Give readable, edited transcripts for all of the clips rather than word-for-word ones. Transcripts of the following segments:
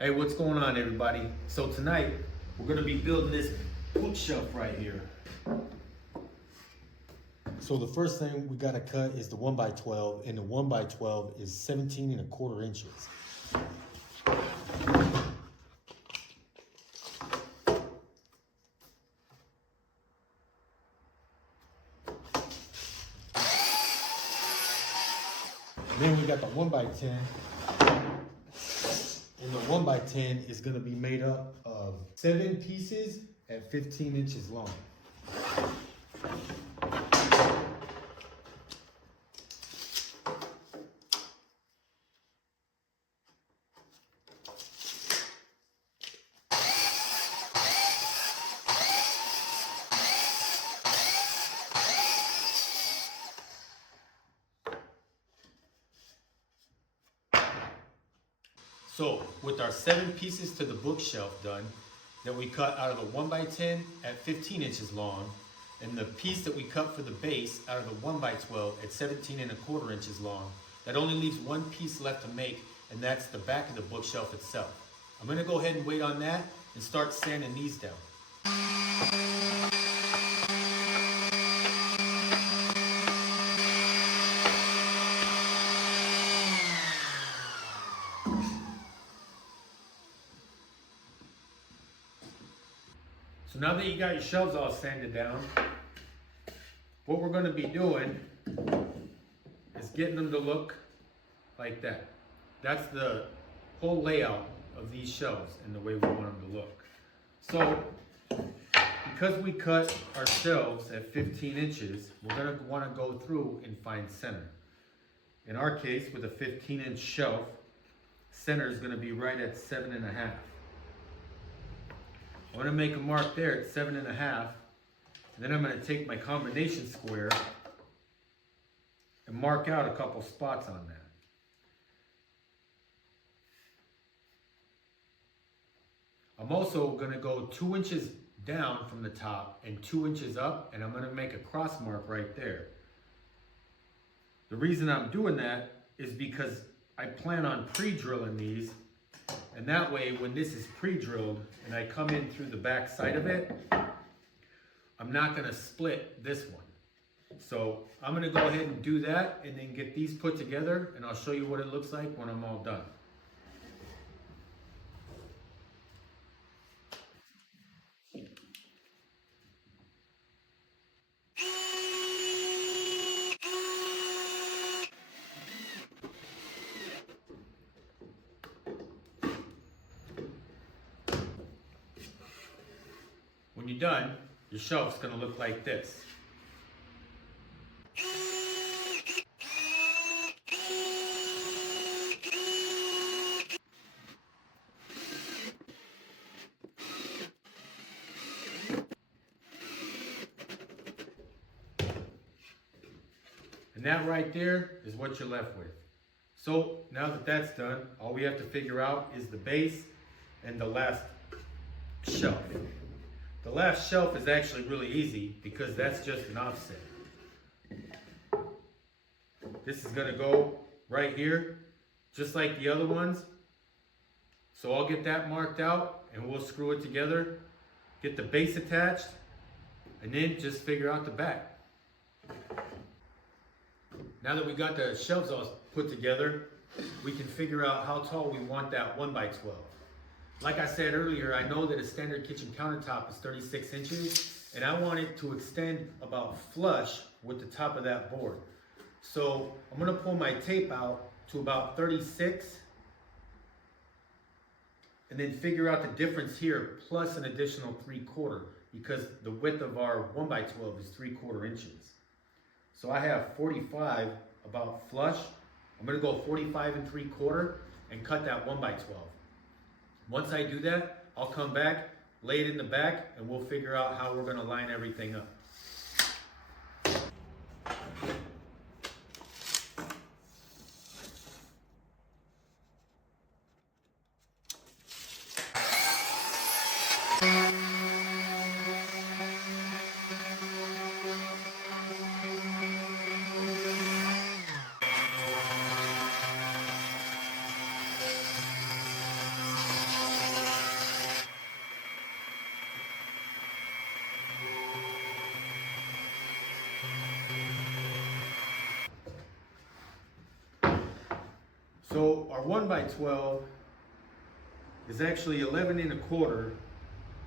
Hey, what's going on, everybody? So tonight, we're gonna be building this bookshelf right here. So the first thing we gotta cut is the 1x12, and the 1x12 is 17 and a quarter inches. And then we got the 1x10, and the 1x10 is gonna be made up of 7 pieces at 15 inches long. So with our 7 pieces to the bookshelf done, that we cut out of the 1x10 at 15 inches long, and the piece that we cut for the base out of the 1x12 at 17 and a quarter inches long, that only leaves one piece left to make, and that's the back of the bookshelf itself. I'm gonna go ahead and wait on that and start sanding these down. So now that you got your shelves all sanded down, what we're gonna be doing is getting them to look like that. That's the whole layout of these shelves and the way we want them to look. So, because we cut our shelves at 15 inches, we're gonna wanna go through and find center. In our case, with a 15-inch shelf, center is gonna be right at 7.5. I'm gonna make a mark there at 7.5, and then I'm gonna take my combination square and mark out a couple spots on that. I'm also gonna go 2 inches down from the top and 2 inches up, and I'm gonna make a cross mark right there. The reason I'm doing that is because I plan on pre-drilling these, and that way when this is pre-drilled and I come in through the back side of it, I'm not gonna split this one. So I'm gonna go ahead and do that and then get these put together, and I'll show you what it looks like when I'm all done. When you're done, your shelf's gonna look like this. And that right there is what you're left with. So now that that's done, all we have to figure out is the base and the last shelf. The last shelf is actually really easy because that's just an offset. This is gonna go right here, just like the other ones. So I'll get that marked out and we'll screw it together, get the base attached, and then just figure out the back. Now that we got the shelves all put together, we can figure out how tall we want that 1x12. Like I said earlier, I know that a standard kitchen countertop is 36 inches, and I want it to extend about flush with the top of that board. So I'm gonna pull my tape out to about 36, and then figure out the difference here, plus an additional 3/4, because the width of our 1x12 is 3/4 inches. So I have 45 about flush. I'm gonna go 45 3/4 and cut that 1x12. Once I do that, I'll come back, lay it in the back, and we'll figure out how we're gonna line everything up. our 1x12 is actually 11 1/4,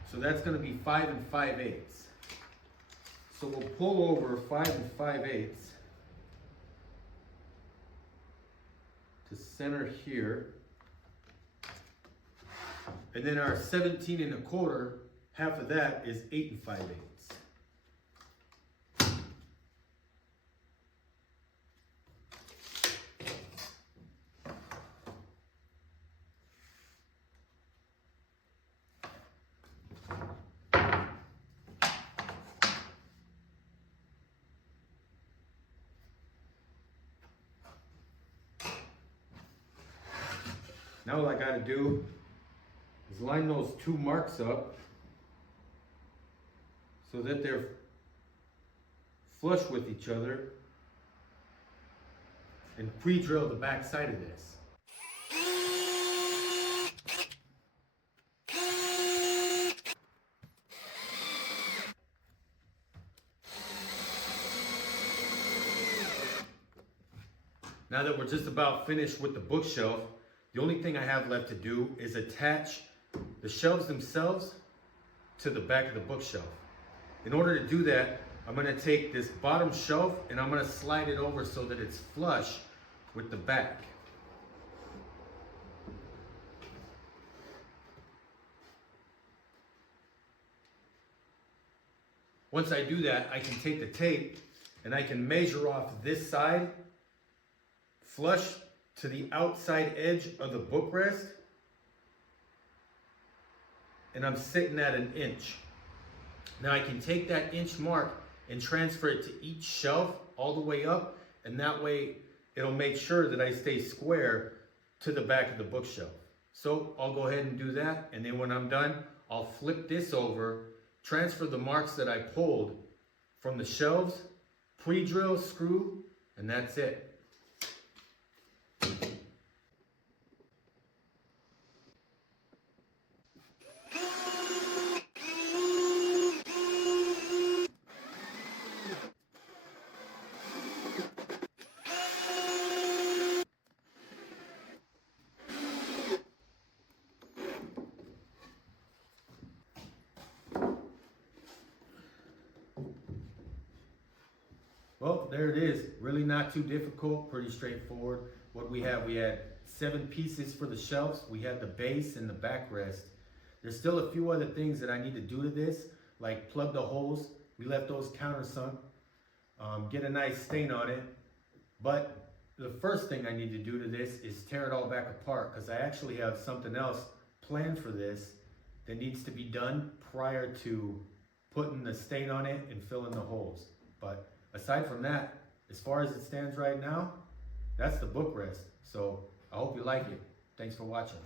so that's going to be 5 5/8. So we'll pull over 5 5/8 to center here. And then our 17 1/4, half of that is 8 5/8. Now all I gotta do is line those two marks up so that they're flush with each other and pre-drill the back side of this. Now that we're just about finished with the bookshelf, the only thing I have left to do is attach the shelves themselves to the back of the bookshelf. In order to do that, I'm going to take this bottom shelf and I'm going to slide it over so that it's flush with the back. Once I do that, I can take the tape and I can measure off this side flush to the outside edge of the bookrest, and I'm sitting at 1 inch. Now I can take that inch mark and transfer it to each shelf all the way up, and that way it'll make sure that I stay square to the back of the bookshelf. So I'll go ahead and do that, and then when I'm done, I'll flip this over, transfer the marks that I pulled from the shelves, pre-drill, screw, and that's it. Well, there it is. Really not too difficult, pretty straightforward. What we had 7 pieces for the shelves. We had the base and the backrest. There's still a few other things that I need to do to this, like plug the holes. We left those countersunk. Get a nice stain on it. But the first thing I need to do to this is tear it all back apart, because I actually have something else planned for this that needs to be done prior to putting the stain on it and filling the holes. But aside from that, as far as it stands right now, that's the bookrest. So I hope you like it. Thanks for watching.